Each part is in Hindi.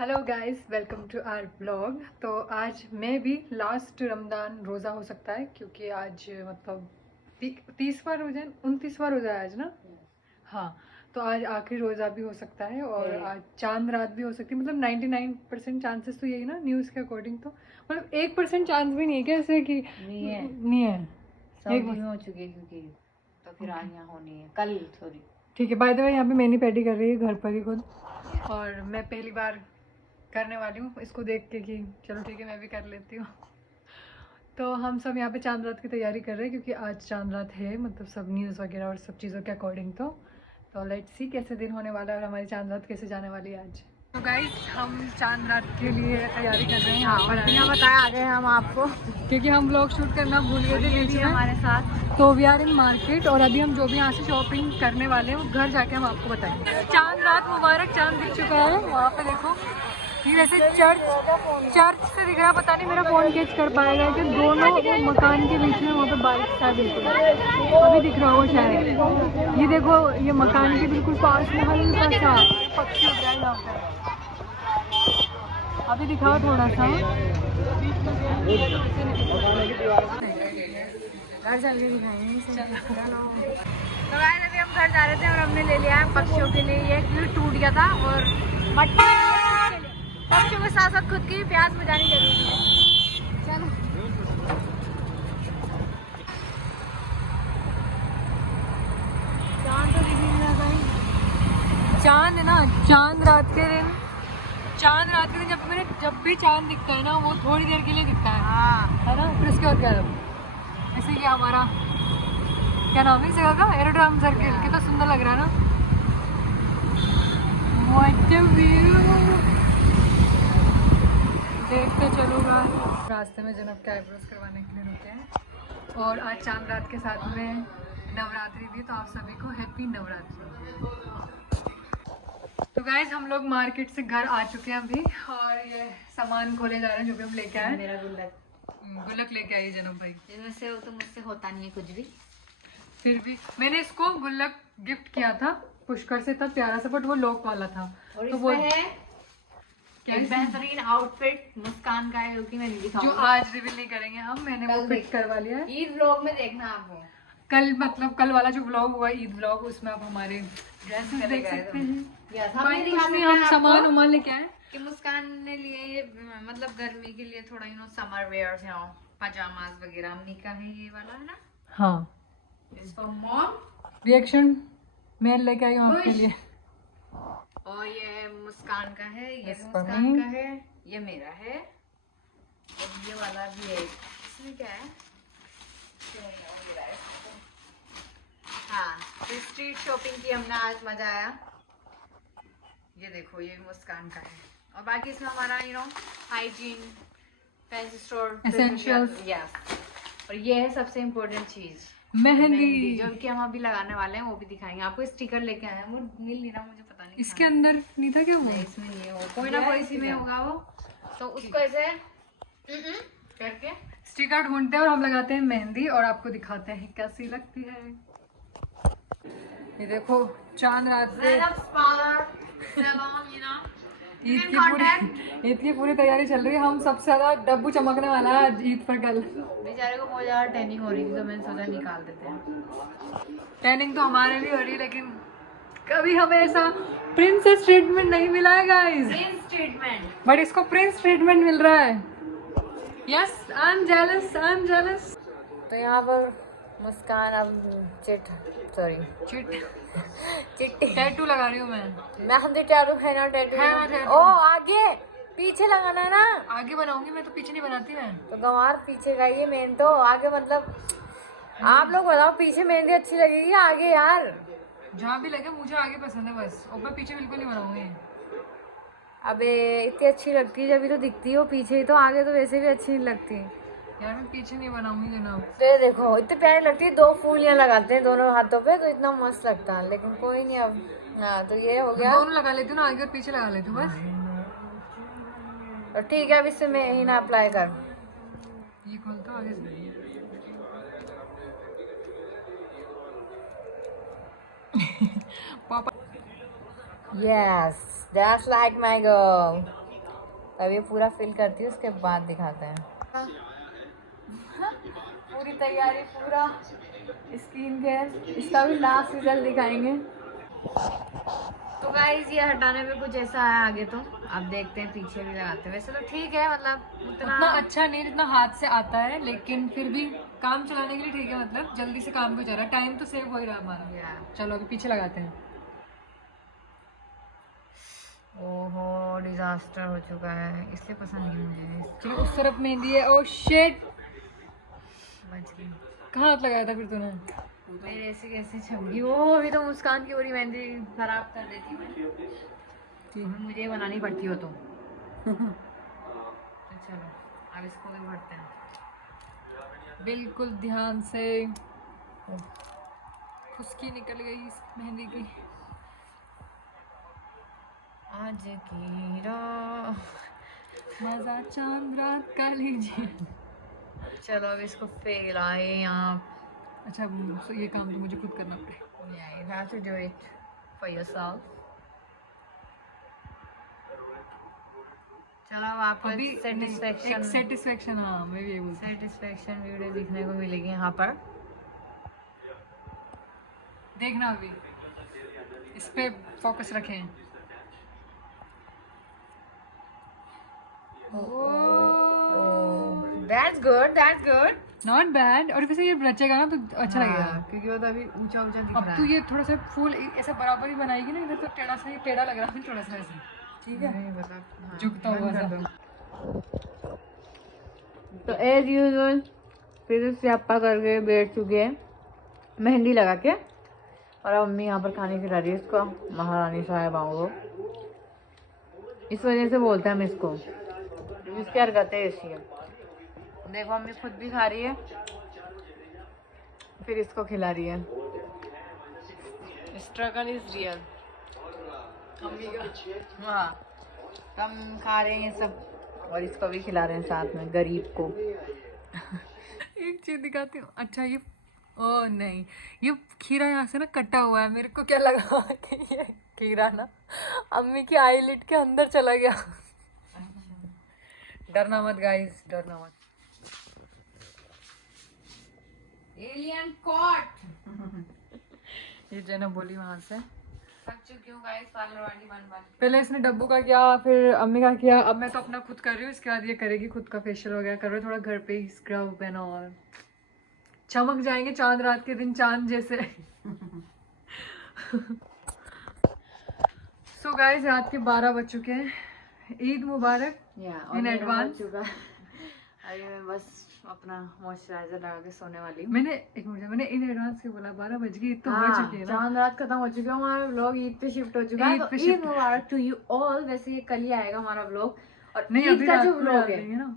Hello guys, welcome to our blog. तो आज मैं भी लास्ट रमज़ान रोज़ा हो सकता है, क्योंकि आज मतलब 30वां रोज़ा 29वां रोज़ा है आज ना। हाँ, तो आज आखिरी रोज़ा भी हो सकता है और आज चांद रात भी हो सकती है। मतलब 99% चांसेस तो यही ना न्यूज़ के अकॉर्डिंग। तो मतलब 1% चांस भी नहीं है क्या ऐसे कि नहीं है। नहीं है? सऊदी में हो चुकी है क्योंकि तो फिर आज यहाँ होनी है कल। सॉरी। ठीक है। बाय द वे यहाँ पे मैनी पैडी कर रही है घर पर ही खुद, और मैं पहली बार करने वाली हूँ इसको देख के कि चलो ठीक है मैं भी कर लेती हूँ। तो हम सब यहाँ पे चांद रात की तैयारी कर रहे हैं, क्योंकि आज चांद रात है, मतलब सब न्यूज़ वगैरह और सब चीज़ों के अकॉर्डिंग। तो लेट्स सी कैसे दिन होने वाला है और हमारी चांद रात कैसे जाने वाली है आज। तो गाइस, हम चांद रात के लिए तैयारी कर रहे हैं यहाँ पर बिना बताए आ गए हम आपको, क्योंकि हम लोग शूट करना भूल गए थे बीच में हमारे साथ। तो वी आर इन मार्केट, और अभी हम जो भी यहाँ से शॉपिंग करने वाले हैं वो घर जाके हम आपको बताएंगे। चांद रात मुबारक, चांद दिख चुका है वहाँ पे देखो। ये वैसे चर्च से दिख रहा, पता नहीं मेरा फोन कैच कर पाएगा कि दोनों वो मकान के बीच में वहाँ पे बारिश सा बिल्कुल अभी दिख रहा हो शायद। ये देखो, ये मकान के बिल्कुल पास में हल्का सा पक्षी उड़ रहा है यहाँ पे, अभी दिखाओ थोड़ा सा। घर चल के दिखाएंगे। तो गाइस अभी हम घर जा रहे थे और हमने ले लिया है पक्षियों के लिए ये, क्योंकि टूट गया था और मट्टी पक्षियों के साथ साथ खुद की भी प्यास बुझानी जरूरी है। चलो चांद तो दिख नहीं रहा भाई। चांद है ना, चांद रात के दिन, चांद रात के दिन जब भी चांद दिखता है ना वो थोड़ी देर के लिए दिखता है। हाँ है ना, फिर उसके बाद क्या है? ऐसे कि हमारा क्या नाम है इस जगह का, एरोड्रम सर्किल, कितना सुंदर लग रहा है ना। What a view! देखते चलूँगा। रास्ते में जनब के आईब्रोज करवाने के लिए रुके हैं, और आज चांद रात के साथ में नवरात्रि भी, तो आप सभी को हैप्पी नवरात्रि। तो गाइज, हम लोग मार्केट से घर आ चुके हैं अभी, और ये सामान खोले जा रहे हैं जो भी हम लेके आए। मेरा गुल्लक लेके आई जनब भाई। इसमें से तो मुझसे होता नहीं है कुछ भी, फिर भी मैंने इसको गुल्लक गिफ्ट किया था पुष्कर से, तब प्यारा सा, बट वो लॉक वाला था। और तो वो है एक बेहतरीन आउटफिट मुस्कान का है, जो कि मैं नहीं जो दिखाऊंगी, आज रिवील नहीं करेंगे हम, मैंने वो फिट करवा लिया है। ईद व्लॉग में देखना आपको। कल मतलब कल वाला जो व्लॉग हुआ ईद व्लॉग, उसमें आप हमारे ड्रेस देख सकते हैं। हम सामान उमान लेके आए कि मुस्कान ने लिए ये, मतलब गर्मी के लिए थोड़ा समर वेयर पजामाज वगैरह। अम्मी का है ये वाला, है ना। हाँ, मॉम रिएक्शन मैं लेके आई हूँ आपके लिए। और ये मुस्कान का है, ये Yes, मुस्कान का है, ये मेरा है, और ये वाला भी है। इसमें क्या है? हाँ, तो स्ट्रीट शॉपिंग की हमने आज, मजा आया। ये देखो, ये मुस्कान का है, और बाकी इसमें हमारा hygiene fancy store essentials. Yes. और ये है सबसे इम्पोर्टेंट चीज, मेहंदी, जो कि हम अभी लगाने वाले हैं, वो भी दिखाएंगे आपको। स्टिकर लेके आए हैं, वो मिल नहीं रहा मुझे, पता नहीं इसके अंदर नहीं था क्या वो? नहीं, इसमें नहीं है वो, कोई ना कोई इसी में होगा वो। तो उसको ऐसे करके स्टिकर ढूंढते हैं और हम लगाते हैं मेहंदी, और आपको दिखाते हैं कैसी लगती है। ये देखो, चांद रात से ईद की पूरी तैयारी चल रही है। हम सबसे ज्यादा डब्बू चमकने वाला है आज ईद पर। कल बेचारे को बहुत ज्यादा टैनिंग हो रही थी, तो मैंने सोचा निकाल देते हैं। टैनिंग तो हमारे भी हो रही है, लेकिन कभी हमें ऐसा प्रिंसेस ट्रीटमेंट नहीं मिला है गाइस। प्रिंस ट्रीटमेंट, बट इसको प्रिंस ट्रीटमेंट मिल रहा है। Yes, I am jealous, I am jealous. तो यहाँ पर मुस्कान अब चिट्टी टैटू लगा रही हूँ मैं। मेहंदी टैटू है ना, है ना टैटू। ओ आगे पीछे लगाना है ना। आगे बनाऊंगी मैं, तो पीछे नहीं बनाती मैं। तो गंवार पीछे का ये मेन, तो आगे मतलब आप लोग बताओ, पीछे मेहंदी अच्छी लगेगी या आगे? यार जहाँ भी लगे, मुझे आगे पसंद है बस, और मैं पीछे बिल्कुल नहीं बनाऊंगी। अबे इतनी अच्छी लगती है जब भी तो दिखती हो पीछे ही, तो आगे तो वैसे भी अच्छी नहीं लगती यार। मैं पीछे नहीं बनाऊंगी जनाब। तो ये देखो, इतनी प्यारी लगती है, 2 फूल यहाँ लगाते हैं दोनों हाथों पे, तो इतना मस्त लगता है। लेकिन कोई नहीं अब। हाँ, तो ये हो गया। दोनों लगा लेती हूँ ना, आगे और पीछे लगा लेती हूँ बस। और ठीक है, अब इससे मैं ही ना अप्लाई कर। ये खोलता आगे से। पापा Yes, that's like my girl. अब ये पूरा फिल करती हूँ, उसके बाद दिखाते हैं। पूरी तैयारी, पूरा स्किन केयर, इसका भी लास्ट रिजल्ट दिखाएंगे। तो गाइस ये हटाने में कुछ ऐसा है आगे, तो अब देखते हैं पीछे भी लगाते हैं। वैसे तो ठीक है, मतलब उतना अच्छा नहीं जितना हाथ से आता है, लेकिन फिर भी काम चलाने के लिए ठीक है, मतलब जल्दी से काम भी हो जा रहा है, टाइम तो सेव हो ही रहा है हमारा। चलो अभी पीछे लगाते हैं। ओहो डिजास्टर हो चुका है, इसलिए पसंद नहीं मुझे। चलो उस तरफ मेहंदी है। ओ शिट, बच गई। कहाँ हाथ लगाया था फिर तूने? मेरे ऐसे कैसे छमगी वो, अभी तो मुस्कान की पूरी मेहंदी खराब कर देती मैं, मुझे बनानी पड़ती हो तो चलो अब इसको भी भरते हैं। बिल्कुल ध्यान से। खुशकी निकल गई इस मेहंदी की। आज की रात मजा चांद रात का लीजिए। चलो अब इसको फैलाए यहाँ। अच्छा so ये काम तो मुझे खुद करना पड़ेगा। Yeah, you have to do it for yourself. चलो अब आपको अभी एक सेटिस्फेक्शन, हाँ मैं भी ये बोलती हूँ। सेटिस्फेक्शन वीडियो दिखने को मिलेगी यहाँ पर। देखना अभी इस पे फोकस रखें। That's good, that's good. Not bad. और वैसे ये बचेगा ना तो अच्छा लगेगा, क्योंकि वो तो अभी ऊंचा ऊंचा दिख अब रहा तू है। ये थोड़ा सा फूल ऐसा बराबर ही बनाएगी ना, इधर तो टेढ़ा सा, ये टेढ़ा लग रहा है थोड़ा सा ऐसे, ठीक है? नहीं मतलब झुकता हुआ सा। तो एज यूजुअल फिर से अपा करके बैठ चुके हैं मेहंदी लगा के, और अब मम्मी यहाँ पर खाने खिला रही है इसको, महारानी साहिबाओं को। इस वजह से बोलते हैं हम इसको, इसकी हरकतें ऐसी है। देखो मम्मी खुद भी खा रही है, फिर इसको खिला रही है। Struggle is real. हाँ हम खा रहे हैं सब और इसको भी खिला रहे हैं साथ में, गरीब को। एक चीज दिखाती हूँ। अच्छा ये, ओ नहीं, ये खीरा यहाँ से ना कटा हुआ है, मेरे को क्या लगा कि ये खीरा ना अम्मी की आईलिड के अंदर चला गया। डरना मत गाइस, डरना मत। Alien caught. ये जना बोली वहां से। थक चुकी हूँ गाइस पार्लर वाली बन बन। पहले इसने डब्बू का किया, फिर अम्मी का किया, अब मैं तो अपना खुद कर रही हूँ। इसके बाद ये करेगी खुद का फेशियल वगैरह, कर रहे थोड़ा घर पे ही स्क्रब एंड ऑल। चमक जाएंगे चांद रात के दिन, चांद जैसे। सो गाइस रात के 12 बज चुके हैं। ईद मुबारक इन एडवांस। अभी मैं बस अपना मॉइस्चराइजर लगा के सोने वाली हूँ। मैंने एक मिनट, मैंने इन एडवांस क्यों बोला? 12 बज गई, ईद तो हो हाँ, चुकी है ना। चांद रात खत्म हो चुकी है, हमारा व्लॉग ईद पे शिफ्ट हो चुका है। ईद तो पे ईद शिफ्ट। मुबारक टू यू ऑल। वैसे ये कल ही आएगा हमारा व्लॉग, और नहीं ईद अभी का रात जो को व्लॉग डाल है देंगे ना।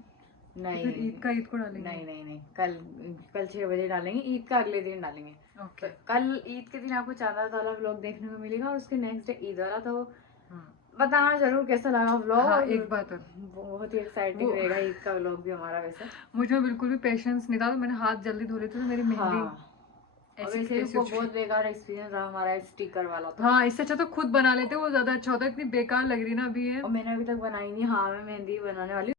नहीं फिर ईद का ईद को डालेंगे। नहीं नहीं नहीं, कल 6 बजे डालेंगे, ईद का अगले दिन डालेंगे। ओके। कल ईद के दिन आपको चांद रात वाला व्लॉग देखने को मिलेगा, और उसके नेक्स्ट डे ईद वाला। तो बताना जरूर कैसा लगा व्लॉग। हाँ, एक बात और, बहुत ही एक्साइटिंग रहेगा ईद का व्लॉग भी हमारा। वैसे मुझे बिल्कुल भी पेशेंस नहीं था, तो मैंने हाथ जल्दी धो रहे थे तो मेरी मेहंदी ऐसे ही वो बहुत बेकार एक्सपीरियंस रहा हमारा स्टिकर वाला। तो हाँ, इससे अच्छा तो खुद बना लेते, वो ज्यादा अच्छा होता है। इतनी बेकार लग रही ना अभी ये। और मैंने अभी तक बनाई नहीं। हाँ मैं मेहंदी बनाने वाली